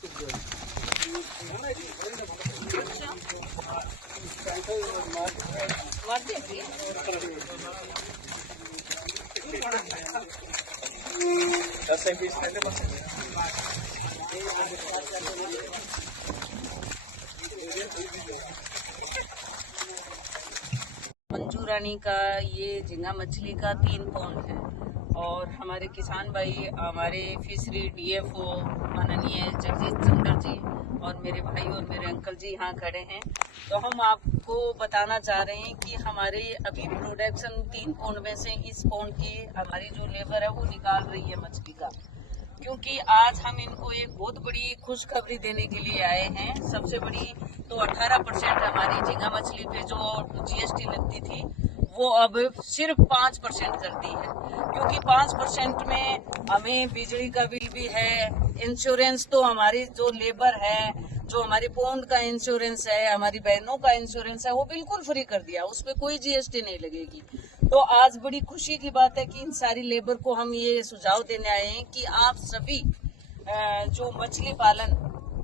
मंजू रानी का ये झींगा मछली का 3 पौंड है और हमारे किसान भाई, हमारे फिशरी डीएफओ माननीय जगजीत चंद्र जी और मेरे भाई और मेरे अंकल जी यहाँ खड़े हैं। तो हम आपको बताना चाह रहे हैं कि हमारे अभी प्रोडक्शन 3 पौंड में से इस पौंड की हमारी जो लेबर है वो निकाल रही है मछली का, क्योंकि आज हम इनको एक बहुत बड़ी खुशखबरी देने के लिए आए हैं। सबसे बड़ी तो 18% हमारी झींगा मछली पे जो जीएसटी लगती थी वो अब सिर्फ 5% कर दी है, क्योंकि 5% में हमें बिजली का बिल भी है, इंश्योरेंस तो हमारी जो लेबर है, जो हमारी पौंड का इंश्योरेंस है, हमारी बहनों का इंश्योरेंस है, वो बिल्कुल फ्री कर दिया, उस पर कोई जीएसटी नहीं लगेगी। तो आज बड़ी खुशी की बात है कि इन सारी लेबर को हम ये सुझाव देने आए हैं कि आप सभी जो मछली पालन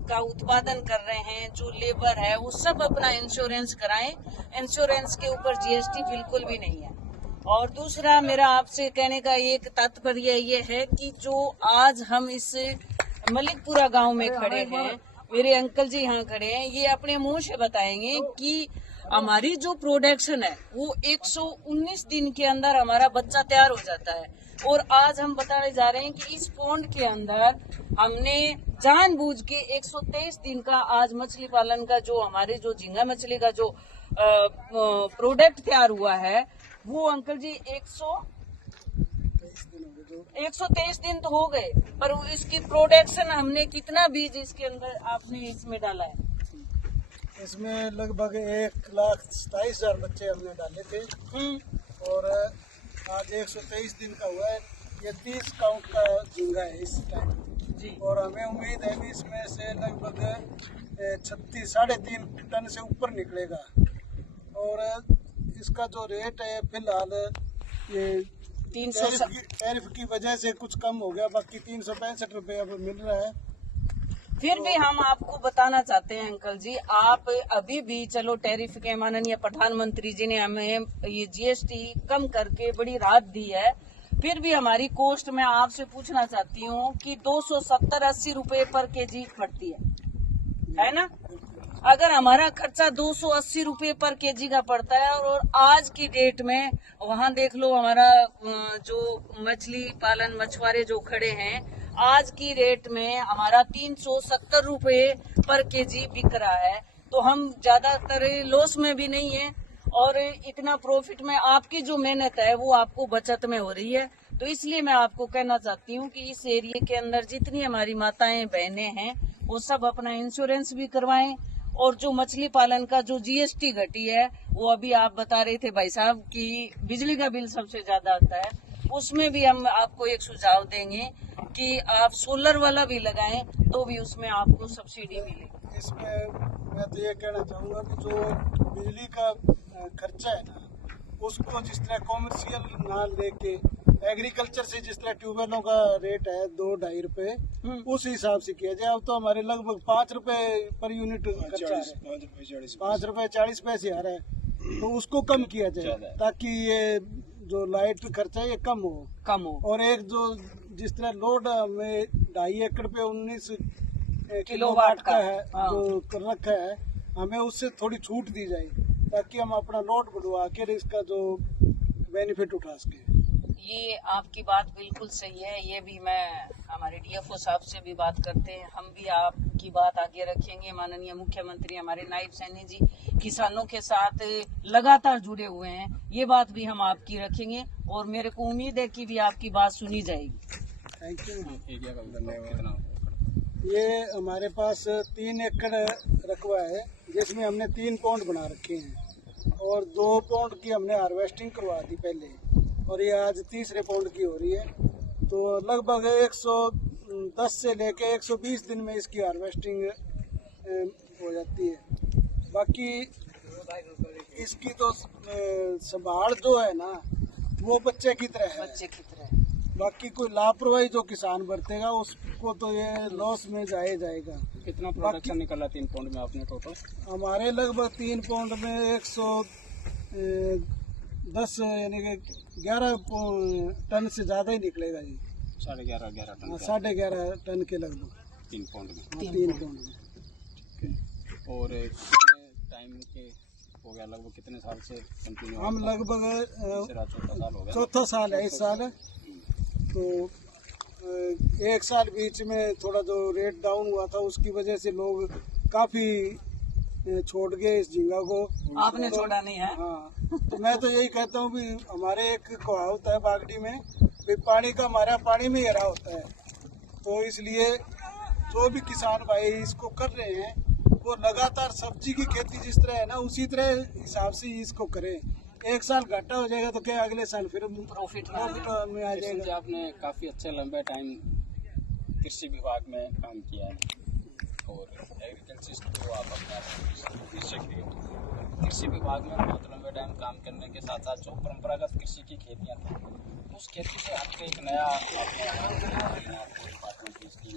का उत्पादन कर रहे हैं, जो लेबर है, वो सब अपना इंश्योरेंस कराएं। इंश्योरेंस के ऊपर जीएसटी बिल्कुल भी नहीं है। और दूसरा मेरा आपसे कहने का एक तात्पर्य ये है कि जो आज हम इस मलिकपुरा गांव में खड़े हैं, मेरे अंकल जी यहाँ खड़े हैं, ये अपने मुंह से बताएंगे कि हमारी जो प्रोडक्शन है वो 119 दिन के अंदर हमारा बच्चा तैयार हो जाता है। और आज हम बताने जा रहे हैं कि इस पौंड के अंदर हमने जानबूझ के 123 दिन का आज मछली पालन का जो हमारे जो झींगा मछली का जो प्रोडक्ट तैयार हुआ है वो अंकल जी 123 दिन तो हो गए, पर इसकी प्रोडक्शन हमने कितना बीज इसके अंदर आपने इसमें डाला है? इसमें लगभग 1,27,000 बच्चे हमने डाले थे और आज 123 दिन का हुआ है। ये 30 काउंट का झींगा है इस टाइम जी, और हमें उम्मीद है कि इसमें से लगभग 3.5 टन से ऊपर निकलेगा। और इसका जो रेट है फिलहाल ये 300 टैरिफ की वजह से कुछ कम हो गया, बाकी 365 रुपये अब मिल रहा है। फिर भी हम आपको बताना चाहते हैं अंकल जी, आप अभी भी चलो टैरिफ के माननीय प्रधानमंत्री जी ने हमें ये जीएसटी कम करके बड़ी राहत दी है, फिर भी हमारी कॉस्ट में आपसे पूछना चाहती हूँ कि 270-80 रुपए पर केजी पड़ती है ना? अगर हमारा खर्चा 280 रुपए पर केजी का पड़ता है और आज की डेट में वहाँ देख लो हमारा जो मछली पालन मछुआरे जो खड़े हैं, आज की रेट में हमारा 370 रुपए पर केजी बिक रहा है। तो हम ज्यादातर लॉस में भी नहीं है और इतना प्रॉफिट में आपकी जो मेहनत है वो आपको बचत में हो रही है। तो इसलिए मैं आपको कहना चाहती हूँ कि इस एरिया के अंदर जितनी हमारी माताएं बहनें हैं वो सब अपना इंश्योरेंस भी करवाएं। और जो मछली पालन का जो जीएसटी घटी है वो अभी आप बता रहे थे भाई साहब कि बिजली का बिल सबसे ज्यादा आता है, उसमें भी हम आपको एक सुझाव देंगे कि आप सोलर वाला भी लगाएं तो भी उसमें आपको सब्सिडी मिलेगी। इसमें मैं तो ये कहना चाहूँगा कि जो बिजली का खर्चा है ना, उसको जिस तरह कॉमर्शियल ना लेके एग्रीकल्चर से जिस तरह ट्यूबवेलों का रेट है 2-2.5 रुपए, उस हिसाब से किया जाए। अब तो हमारे लगभग 5 रुपए पर यूनिट खर्चा है, 5 रुपए 40 पैसे आ रहा है, तो उसको कम किया जाए ताकि ये जो लाइट खर्चा है ये कम हो। और एक जो जिस तरह लोड हमें 2.5 एकड़ पे 19 किलोवाट का है जो कर रखा है, हमें उससे थोड़ी छूट दी जाए ताकि हम अपना लोड बढ़वा के इसका जो बेनिफिट उठा सके। ये आपकी बात बिल्कुल सही है, ये भी मैं हमारे डीएफओ साहब से भी बात करते हैं, हम भी आपकी बात आगे रखेंगे। माननीय मुख्यमंत्री हमारे नायब सैनी जी किसानों के साथ लगातार जुड़े हुए हैं, ये बात भी हम आपकी रखेंगे और मेरे को उम्मीद है कि भी आपकी बात सुनी जाएगी। Thank you. ये हमारे पास 3 एकड़ रकबा है जिसमें हमने 3 पौंड बना रखे हैं और 2 पौंड की हमने हार्वेस्टिंग करवा दी पहले, और ये आज तीसरे पौंड की हो रही है। तो लगभग 110 से लेके 120 दिन में इसकी हार्वेस्टिंग हो जाती है। बाकी इसकी तो संभाल जो है ना वो बच्चे की तरह है, बाकी कोई लापरवाही जो किसान बरतेगा उसको तो ये लॉस में जाएगा। कितना प्रोडक्शन निकला 3 पौंड में आपने टोटल? हमारे लगभग 3 पौंड में 110 यानी कि 11 टन से ज़्यादा ही निकलेगा जी। 11.5 टन? 11.5 टन के लगभग 3 पौंड में। 3 पौंड में। और कितने टाइम के हो गया, लगभग कितने साल से कंटिन्यू? हम लगभग चौथा साल हो गया। 4था साल है इस साल। तो एक साल बीच में थोड़ा जो रेट डाउन हुआ था उसकी वजह से लोग काफ़ी छोड़ गए इस झींगा को। आपने छोड़ा नहीं है? हाँ, तो मैं तो यही कहता हूँ भी हमारे एक कहावत है बागड़ी में भी पानी का मारा पानी में हरा होता है। तो इसलिए जो भी किसान भाई इसको कर रहे हैं वो लगातार सब्जी की खेती जिस तरह है ना उसी तरह हिसाब से इसको करें। एक साल घाटा हो जाएगा तो क्या अगले साल फिर प्रॉफिट में आ जाएगा। आपने काफ़ी अच्छे लंबे टाइम कृषि विभाग में काम किया है और एग्रीकल्चर तो आप अपने कृषक भी हो। कृषि विभाग में बहुत लंबे टाइम काम करने के साथ साथ जो परंपरागत कृषि की खेतियाँ थी उस खेती से हटके एक नया डिपार्टमेंट की स्कीम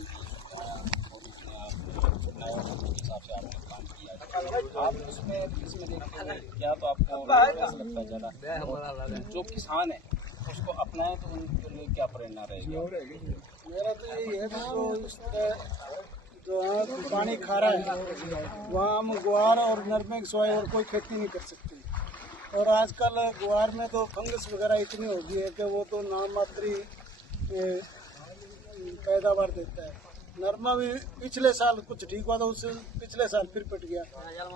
हिसाब से आपने काम किया। आप इसमें देखिए क्या तो आपको लगता है ज़्यादा जो किसान है उसको अपनाए तो उनके लिए क्या प्रेरणा रहेगी? मेरा तो यही है जो पानी खारा है वहाँ हम ग्वार और नरमे की सोया और कोई खेती नहीं कर सकते। और आजकल ग्वार में तो फंगस वगैरह इतनी हो गई है कि वो तो नाम मात्री पैदावार देता है। नरमा भी पिछले साल कुछ ठीक हुआ था, उससे पिछले साल फिर पिट गया।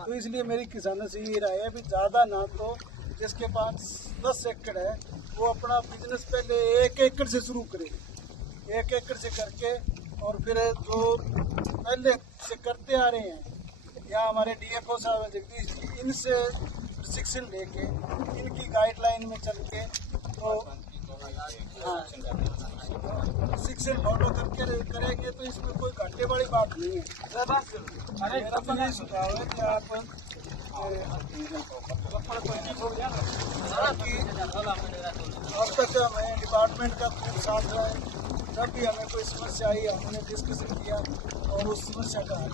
तो इसलिए मेरी किसानों से ये राय है भी ज़्यादा ना तो जिसके पास 10 एकड़ है वो अपना बिजनेस पहले 1 एकड़ से शुरू करे। 1 एकड़ से करके और फिर जो पहले से करते आ रहे हैं या हमारे DFO साहब जगदीश जी इनसे प्रशिक्षण लेके इनकी गाइडलाइन में चल के तो हाँ शिक्षण फॉलो करके करेंगे तो इसमें कोई घाटे वाली बात नहीं है। मेरा तो यही सुझाव है कि आप अब तक हमें डिपार्टमेंट का खूब साथ रहा है। जब भी हमें कोई समस्या आई हमने डिस्कशन किया और उस समस्या का हल